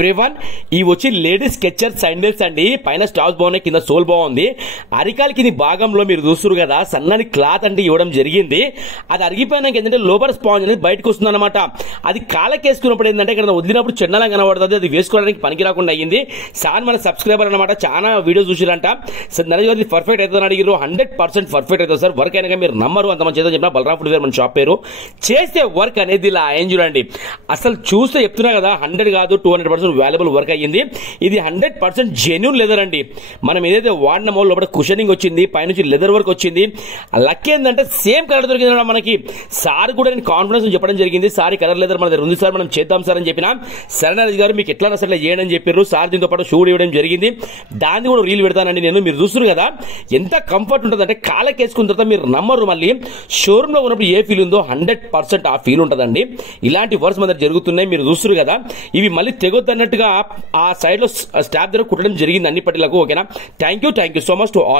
ప్రివన్ ఈ వచ్చి ladies sketcher sandals అండి. పైన స్టాప్స్ బాగున్నాయి, కింద సోల్ బాగుంది. అరికాలి కింది భాగంలో మీరు చూస్తున్నారు కదా సన్నని క్లాత్ అంటే ఇవ్వడం జరిగింది. అది అరిగిపోయినాక ఏంటంటే లోపల స్పాంజ్ అనేది బయటకు వస్తుంది అనమాట. అది కాళ్ళకి వేసుకున్నప్పుడు ఏంటంటే ఇక్కడ వదిలినప్పుడు చెన్నలా కనబడుతుంది. అది వేసుకోవడానికి పనికి రాకుండా అయ్యింది. సార్ మన సబ్స్క్రైబర్ అనమాట, చాలా వీడియోస్ చూసిరంట. నరేష్ పర్ఫెక్ట్ అవుతుందని అడిగారు. 100% పర్ఫెక్ట్ అవుతుంది సార్. వర్క్ అయినా మీరు నమ్మరు, అంత మంచి చెప్పిన బలరాం ఫుడ్ వేర్ మన షాప్ పేరు. చేస్తే వర్క్ అనేది ఇలా ఏం చూడండి, అసలు చూస్తే చెప్తున్నా కదా 100 కాదు 200% వాల్యుబుల్ వర్క్ అయ్యింది. ఇది 100% జెన్యూన్ లెదర్ అండి. మనం ఏదైతే వాడినామో లోపల కుషనింగ్ వచ్చింది, పైనుంచి లెదర్ వర్క్ వచ్చింది. లక్ ఏంటంటే సేమ్ కలర్ దొరికింది మనకి. సార్ కూడా నేను కాన్ఫిడెన్స్ చెప్పడం జరిగింది, సార్ కలర్ లెదర్ మన దగ్గర ఉంది సార్, మనం చేద్దాం సార్ అని చెప్పిన. సరణ్ గారు మీకు ఎట్లా అసలు చేయండి అని చెప్పారు. సార్ దీంతో పాటు షూడ్ ఇవ్వడం జరిగింది. దాన్ని కూడా రీల్ పెడతానండి నేను. మీరు చూస్తున్నారు కదా ఎంత కంఫర్ట్ ఉంటుంది అంటే కాళ్ళకి వేసుకున్న తర్వాత మీరు నమ్మరు. మళ్ళీ షోరూమ్ లో ఉన్నప్పుడు ఏ ఫీల్ ఉందో 100% ఆ ఫీల్ ఉంటుందండి. ఇలాంటి వర్క్స్ మన దగ్గర జరుగుతున్నాయి, మీరు చూస్తున్నారు కదా. ఇవి మళ్ళీ తెగొద్దు అన్నట్టుగా ఆ సైడ్ లో స్టాప్ దగ్గర కుట్టడం జరిగింది అన్ని పట్టీలకు. ఓకేనా, thank you so much to all.